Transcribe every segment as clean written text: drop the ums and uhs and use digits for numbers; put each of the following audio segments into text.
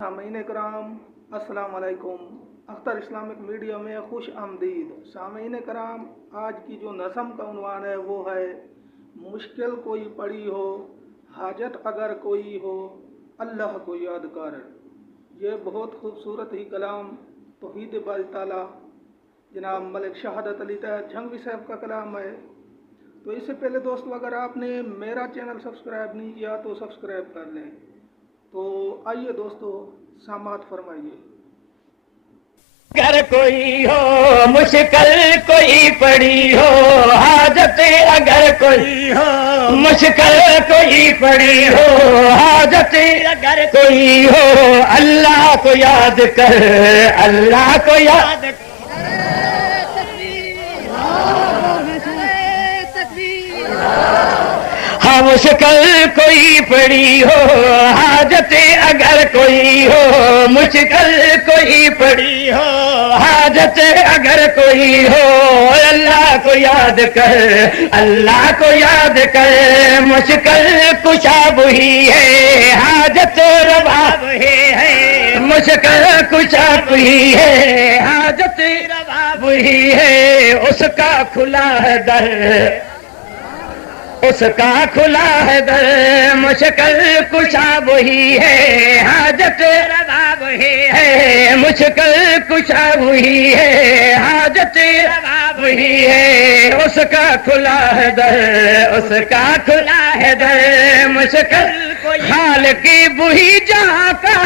سامعین کرام السلام علیکم۔ اختر اسلامک میڈیا میں خوش آمدید۔ سامعین کرام، آج کی جو نظم کا عنوان ہے وہ ہے مشکل کوئی پڑی ہو، حاجت اگر کوئی ہو، اللہ کو یاد کر۔ یہ بہت خوبصورت ہی کلام توحید باری تعالیٰ جناب ملک شہادت علی طاہر جھنگوی صاحب کا کلام ہے۔ تو اس سے پہلے دوستو، اگر آپ نے میرا چینل سبسکرائب نہیں کیا تو سبسکرائب کر لیں۔ تو آئیے دوستو، سماعت فرمائیے۔ اگر کوئی ہو مشکل کوئی پڑی ہو، حاجت اگر کوئی ہو مشکل کوئی پڑی ہو، حاجت اگر کوئی ہو، اللہ کو یاد کر، اللہ کو یاد کر۔ ہاں مشکل کوئی پڑی ہو، حاجت اگر کوئی ہو، مشکل کوئی پڑی ہو، حاجت اگر کوئی ہو، اللہ کو یاد کر، اللہ کو یاد کر۔ مشکل کشا وہی ہے، حاجت روا وہی ہے، مشکل کشا وہی ہے، حاجت روا وہی ہے، اس کا کھلا ہے در، اس کا کھلا ہے در، مشکل کشا وہی ہے، حاجت روا وہی ہے، مشکل کشا وہی ہے، حاجت روا وہی ہے، اس کا کھلا ہے در، اس کا کھلا ہے در، مشکل خالق وہی جہاں کا،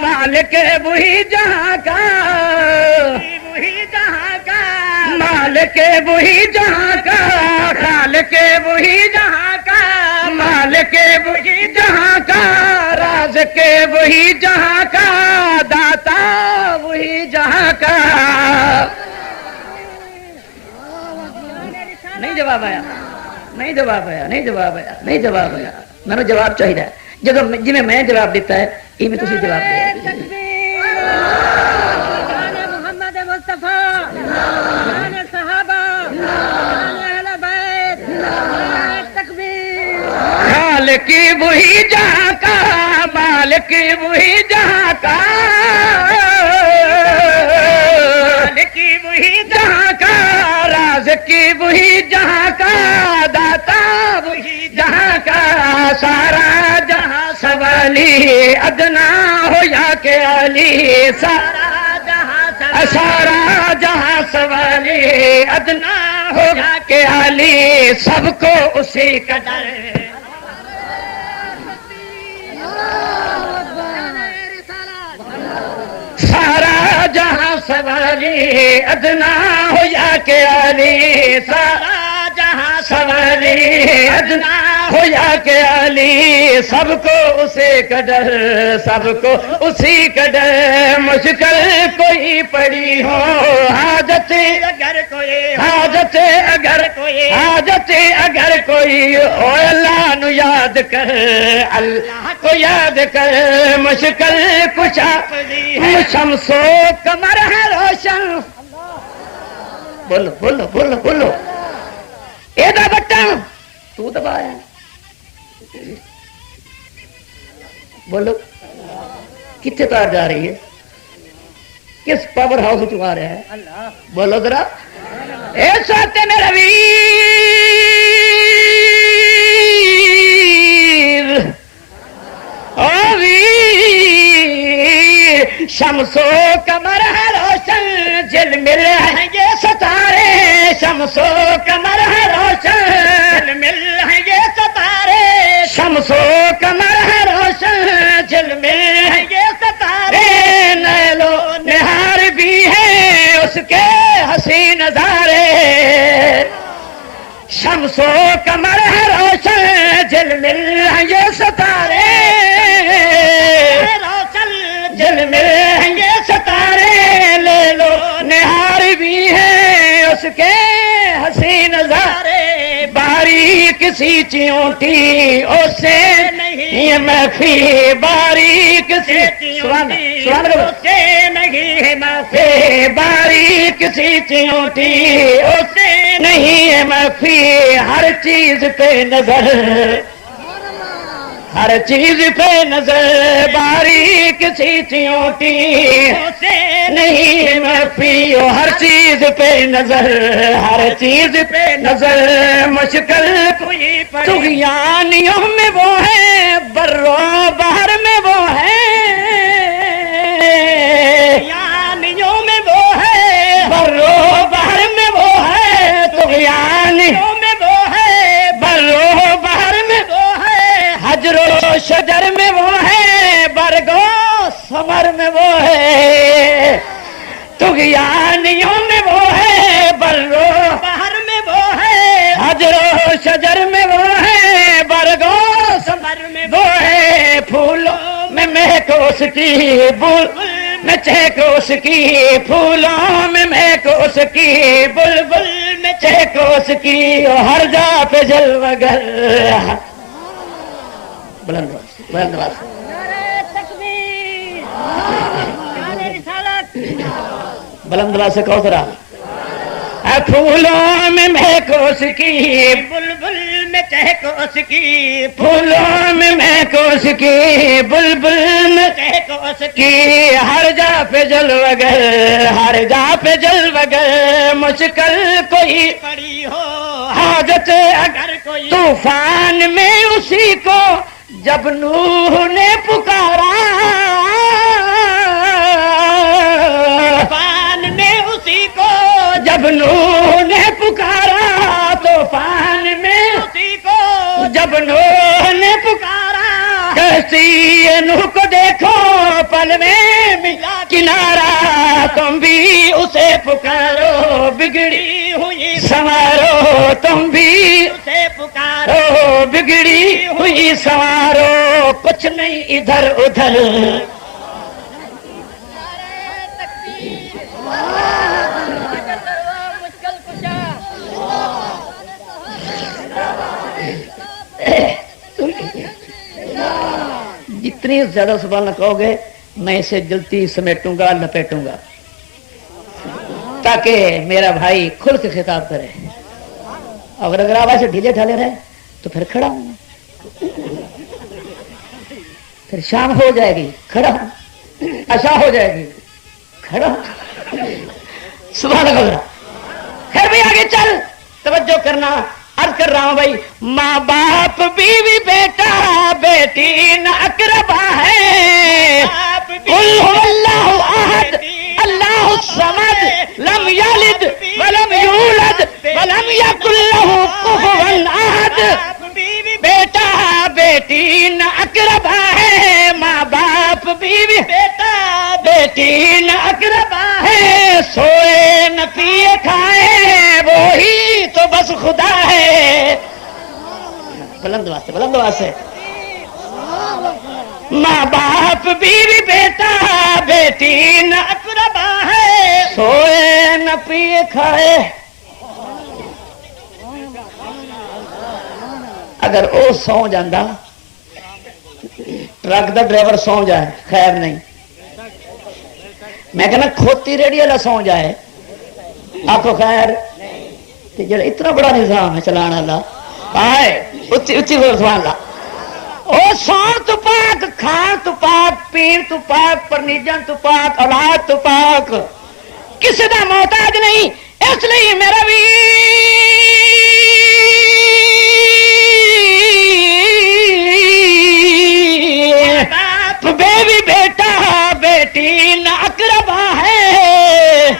مالک وہی جہاں کا، وہی جہاں کا، مالک وہی جہاں کا، خالق وہی جہاں کا، مالک وہی جہاں کا، رازق وہی جہاں کا، داتا وہی جہاں کا۔ نہیں جواب آیا، نہیں جواب آیا، نہیں جواب آیا، نہیں جواب آیا۔ میں نے جواب چاہیے جب جی میں جواب دیتا ہے یہ میں تسی جواب دے۔ محمد مصطفیٰ، صحابہ، اہل بیت، تکبیر۔ خالق وہی جہاں کا، مالک وہی جہاں کا، مالک وہی جہاں کا، رازق وہی جہاں کا، داتا وہی جہاں کا، سارا جہاں سوالی، ادنا ہو یا کہ علی، سارا جہاں سوالی، ادنا ہو یا کہ علی، سب کو اسی کا ڈر۔ سارا جہاں سوالی، ادنا ہو یا کہ علی، سارا جہاں سوالی، ادنا ہو یا کہ علی، سب کو اسی کا ڈر، سب کو اسی کا ڈر۔ مشکل کوئی پڑی ہو، حاجت اگر کوئی، حاجت اگر کوئی، حاجت اگر کوئی ہو، اللہ نو یاد کر، اللہ کو یاد کر۔ مشکل کشا شمس و قمر ہے روشن، بولو بولو بولو بولو، اے دا بٹن تو دبایا، بولو کتنے تار جا رہی ہے، کس پاور ہاؤس تو آ رہا ہے، بولو ذرا۔ اے ساتے میرا ویر، او ویر، شمس و قمر ہے روشن، جل مل ہیں یہ ستارے، شمس و قمر ہے روشن، جل مل ہیں یہ ستارے، شمس و قمر ہے روشن، جل مل ہیں یہ ستارے، نیل و نہار بھی ہے اس کے حسین نظارے، شمس و قمر ہے روشن، جل مل ہیں یہ ستارے، جل مل ہیں یہ ستارے، لے لو نہار بھی ہے اس کے حسین نظارے، باریک سی چیونٹی اسے نہیں محفی، باریک سی اسے نہیں ہے محفی، باریک سی چیونٹی اسے نہیں ہے محفی، ہر چیز پہ نظر، ہر چیز پہ نظر باریک سی چیونٹی سے نہیں میں پیو ہر چیز پہ نظر ہر چیز پہ نظر مشکل کوئی طغیانیوں میں وہ ہے برو بہر میں وہ ہے طغیانیوں میں وہ ہے برو بہر میں وہ ہے طغیانیوں میں وہ ہے برو بہر میں وہ ہے حجر و شجر میں وہ ہے برگو ثمر میں وہ ہے طغیانیوں میں وہ ہے برو بہر میں وہ ہے حجر و شجر میں وہ ہے برگو ثمر میں وہ ہے پھولوں میں مہک اس کی بلبل میں چہک اس کی پھولوں میں مہک اس کی بلبل میں چہک اس کی ہر جا پہ جلوہ گر بلند بلند نعرہ تکبیر نعرہ رسالت بلند سے کہو ذرا پھولوں میں مہک اس کی بلبل میں چہک اس کی پھولوں میں مہک اس کی بلبل میں چہک اس کی ہر جا پہ جلوہ گر ہر جا پہ جلوہ گر مشکل کوئی پڑی ہو حاجت اگر کوئی طوفان میں اسی کو جب نوح نے پکارا طوفان میں اسی کو جب نوح نے پکارا طوفان میں اسی کو جب نوح نے پکارا کشتی نوح کو دیکھو پل میں ملا کنارہ تم بھی اسے پکارو بگڑی ہوئی سنوارو تم بھی اسے پکارو بگڑی ہوئی سنوارو کچھ نہیں ادھر ادھر مشکل کشا جتنی زیادہ سبحان اللہ کہو گے میں اسے جلتی سمیٹوں گا لپیٹوں گا تاکہ میرا بھائی کھل کے خطاب کرے اگر آپ ایسے ڈھیلے ڈھالے رہے تو پھر کھڑا ہوں پھر شام ہو جائے گی کھڑا ہوں عشاء ہو جائے گی کھڑا ہوں سبحان اللہ خیر بھائی آگے چل توجہ کرنا عرض کر رہا ہوں بھائی ماں باپ بیوی بیٹا بیٹی نہ اقربا ہے قل هو اللہ احد اللہ الصمد لم یلد ولم یولد ولم یکن له کفوا احد بیٹا بیٹی نہ اقربا ہے ماں باپ بیوی بیٹا بیٹی نہ اقربا ہے سوئے نہ پیے کھائے وہی تو بس خدا ہے بلند واسطے ماں باپ بیوی بیٹا بیٹی نہ اقربا ہے سوئے نہ پیے کھائے اگر او سو جاندہ ٹرک دا ڈرائیور سو جائے خیر نہیں میں کہنا کھوتی ریڈی والا سو جائے آخو خیر جڑا اتنا بڑا نظام ہے چلانا اللہ آئے اچھی اچھی سبحان اللہ او سون تو پاک کھان تو پاک پین تو پاک پرنیجن تو پاک اولاد تو پاک کسی دا محتاج نہیں اس لیے میرا بھی بیوی بیٹا بیٹی نہ اقربا ہے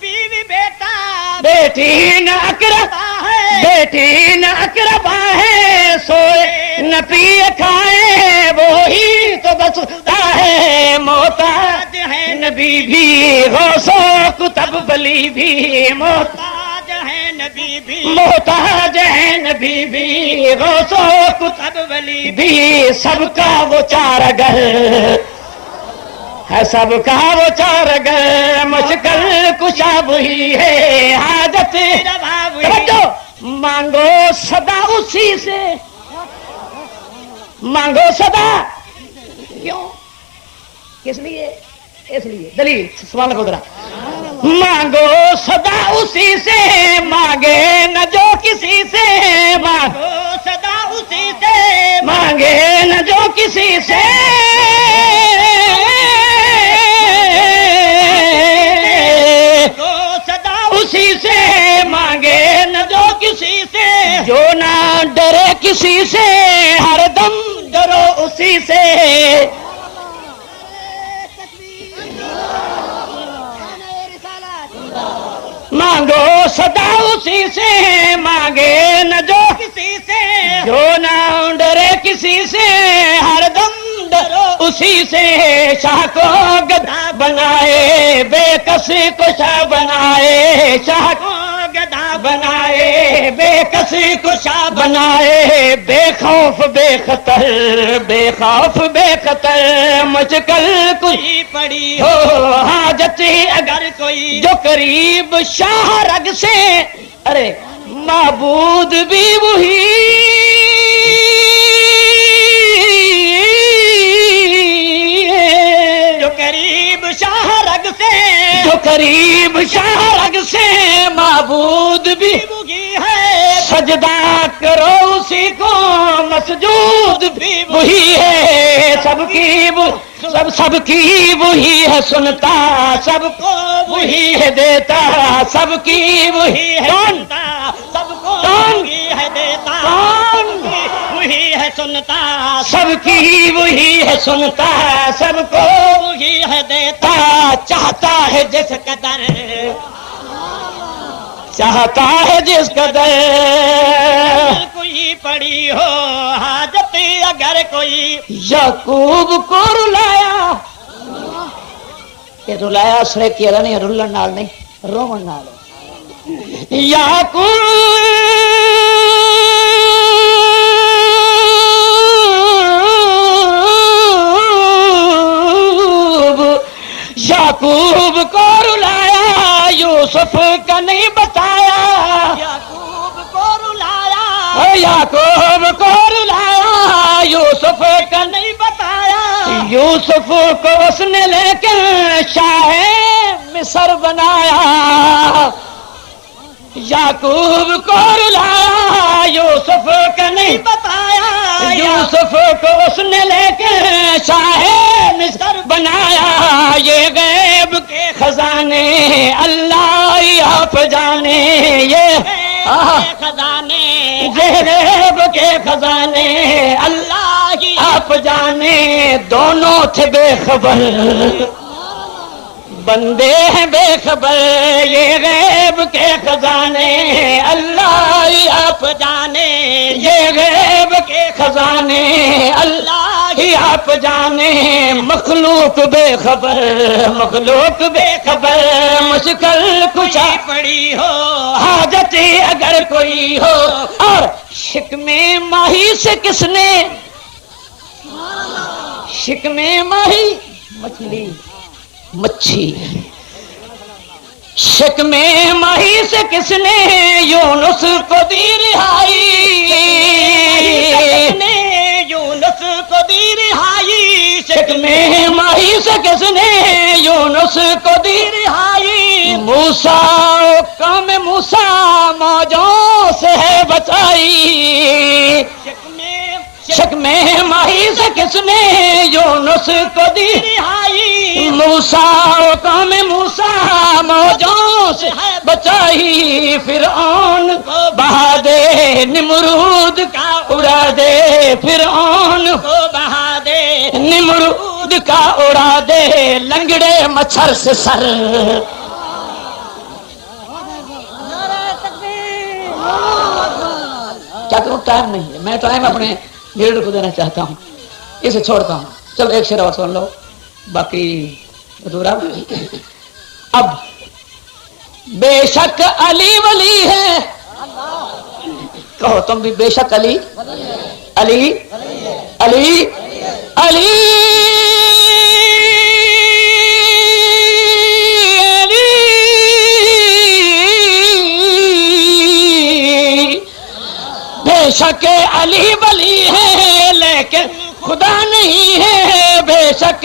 بیوی بیٹا بیٹی نہ اقربا ہے بیٹی نہ اقربا ہے سوئے نہ پیے کھائے وہی تو بس خدا ہے محتاج ہے نبی بھی غوث و کتب ولی بھی محتاج ہے نبی بھی محتاج ہے نبی بھی غوث و کتب ولی بھی سب کا وہ چارگر ہے سب کا وہ چارگر مشکل کشا وہی ہے حاجت توجہ مانگو صدا اسی سے مانگو صدا کیوں کس لیے اس لیے دلیل سوال کو ذرا مانگو صدا اسی سے مانگے نہ جو کسی سے مانگو صدا اسی سے مانگے نہ جو کسی سے تو صدا اسی سے مانگے نہ جو کسی سے جو نہ ڈرے کسی سے ہر دم ڈرو اسی سے مانگو صدا اسی سے مانگے نہ جو کسی سے جو نہ ڈرے کسی سے ہر دم ڈرو اسی سے شاہ کو گدا بنائے بے کس کو شاہ بنائے شاہ کو گدا بنائے بے کسی کو شاہ بنائے بے خوف بے خطر بے خوف بے خطر مجھ کل کوئی پڑی ہو حاجت اگر کوئی جو قریب شاہ رگ سے ارے معبود بھی وہی جو قریب شاہ رگ سے جو قریب شاہ رگ سے معبود بھی وہی ہے سجدہ کرو اسی کو مسجود بھی وہی ہے سب کی وہی ہے سنتا سب کو وہی ہے دیتا سب کی وہی ہے سنتا سب کو وہی ہے دیتا وہی ہے سنتا سب کی وہی ہے سنتا سب کو وہی ہے دیتا چاہتا ہے جس قدر چاہتا ہے جس قدر کوئی پڑی ہو حاجت اگر کوئی یعقوب کو رلایا یہ رلایا سرے کی نہیں رلن نال نہیں رومن نال یعقوب کو رلایا یوسف کا نہیں بتایا یعقوب کو رلایا یعقوب کو رلایا یوسف کا نہیں بتایا یوسف کو اس نے لے کر شاہ مصر بنایا یعقوب کو رلایا یوسف کا نہیں بتایا یوسف کو اس نے لے کر شاہ مصر بنایا یہ غیب کے خزانے اللہ آپ جانے یہ خزانے یہ غیب کے خزانے اللہ آپ جانے دونوں تھے بے خبر بندے ہیں بے خبر یہ غیب کے خزانے اللہ آپ جانے یہ غیب کے خزانے اللہ آپ جانے مخلوق بے خبر مخلوق بے خبر مشکل کشا پڑی ہو حاجت اگر کوئی ہو اور شکم ماہی سے کس نے شکم ماہی مچھلی مچھی شکم ماہی سے کس نے یونس کو دی رہائی یونس کو دی رہائی شکم ماہی سے کس نے یونس کو دی رہائی موسیٰ قوم موسیٰ موجوں سے ہے بچائی شکم ماہی سے کس نے یونس کو دی رہائی موسیٰ قوم موسیٰ موجوں سے بچائی فرعون کو بہا دے نمرود کا اڑا دے فرعون کو بہا دے نمرود کا اڑا دے لنگڑے مچھر سے سر کیا کروں ٹائم نہیں ہے میں ٹائم اپنے لیڈر کو دینا چاہتا ہوں اسے چھوڑتا ہوں چلو ایک شعر اور سن لو باقی ادھورا اب بے شک علی ولی ہے کہو تم بھی بے شک علی علی علی علی بے شک علی ولی ہے لیکن خدا نہیں ہے بے شک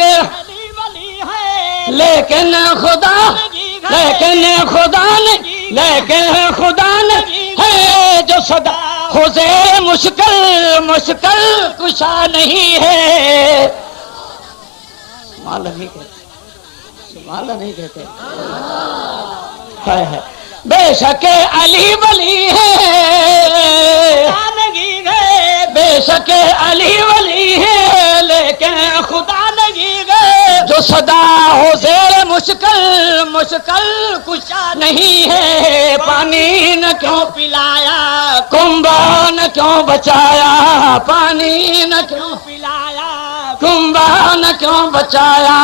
لیکن خدا لیکن خدا نہیں ہے جو صدا ہو زیر مشکل مشکل کشا نہیں ہے. سبحان اللہ نہیں کہتے, سبحان اللہ نہیں کہتے. ہے بے شک علی ولی ہے, بے شک علی ولی ہے, لیکن خدا نہیں گئے. جو صدا ہو زیر مشکل مشکل کشا نہیں ہے. پانی نہ کیوں پلایا, کنبا نہ کیوں بچایا, پانی نہ کیوں پلایا, کنبا نہ کیوں بچایا,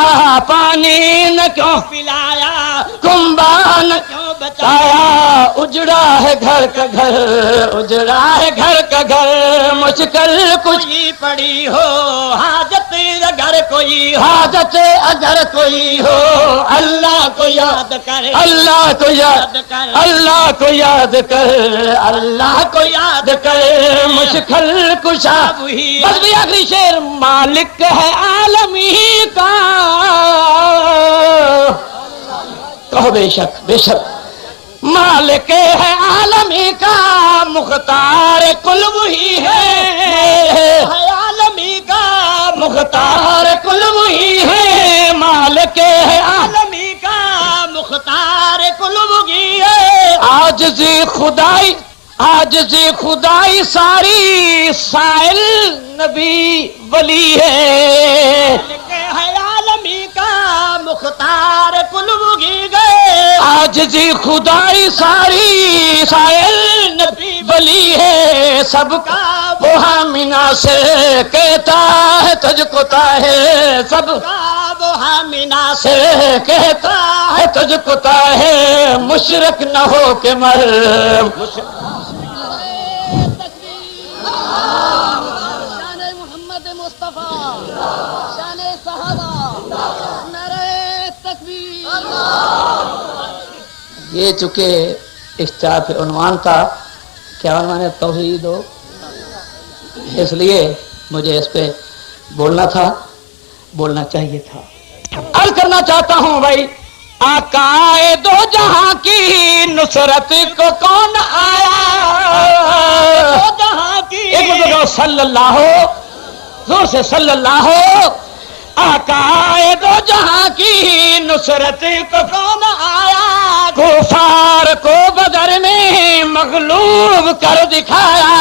پانی نہ کیوں پلایا, کنبا نہ کیوں بچایا. اجڑا ہے گھر کا گھر, اجڑا ہے گھر کا گھر, مشکل کچھ پڑی ہو, حاجت اگر کوئی, حاجت اگر کوئی ہو, اللہ کو یاد کر, اللہ کو یاد کر, اللہ کو یاد کر, اللہ کو یاد کر. مشکل کشا وہی, بس بھی آخری شعر. مالک ہے عالمی کا, کہو بے شک بے شک. مالک ہے عالمی کا, مختار کل وہی ہے, عالمی کا مختار کل وہی ہے. مالک ہے عالمی کا, مختار کل وہی ہے. عاجزی خدائی, عاجزی خدائی ساری, سائل نبی ولی ہے. مالک ہے عالمی کا, مختار کل وہی گئے. عاجزی خدائی ساری, سائل نبی ولی ہے. سب کا وہ حامینا سے کہتا ہے تجھ کو ہے, سب کا وہ حامینا سے کہتا ہے تجھ کو ہے. مشرک نہ ہو کہ مر, شان محمد مصطفیٰ, شان صحابہ, نعرہ تکبیر. یہ چونکہ اس چار پہ عنوان تھا, کیا عنوان ہے؟ توحید ہو. اس لیے مجھے اس پہ بولنا تھا, بولنا چاہیے تھا. عرض کرنا چاہتا ہوں بھائی, آقائے دو جہاں کی نصرت کو کون آیا, دو جہاں کی, ایک مطلب صلی اللہ ہو, زور سے صلی اللہ ہو. آقائے دو جہاں کی نصرت کو کون آیا, کفار کو بدر میں مغلوب کر دکھایا.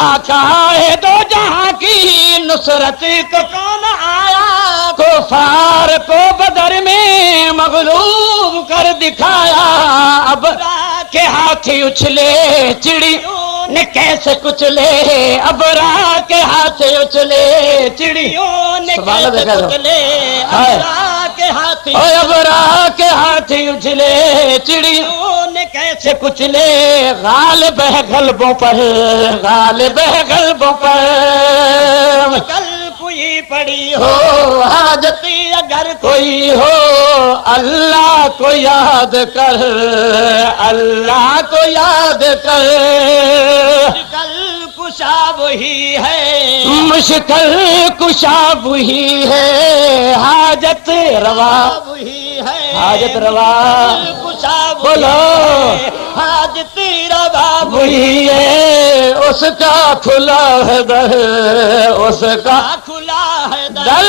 آقائے دو جہاں کی نصرت کو کون آیا, کفار کو بدر میں مغلوب کر دکھایا. اب کے ہاتھی اچھلے چڑیوں نے کیسے کچلے, ابرا کے ہاتھ اچھلے چڑیوں نے کیسے کچلے, ابرا کے ہاتھی, ابرا کے ہاتھی اچھلے چڑیوں نے کیسے کچلے. غالب ہے غلبوں پر, غالب ہے غلبوں پر. کل کوئی پڑی ہو حاجت اگر کوئی ہو, اللہ کو یاد کر, اللہ کو یاد کر. مشکل کشا وہی ہے, مشکل کشا وہی ہے, حاجت روا وہی ہے, حاجت روا کشا بولو, حاجت روا وہی ہے. اس کا کھلا ہے در, اس کا کھلا ہے در,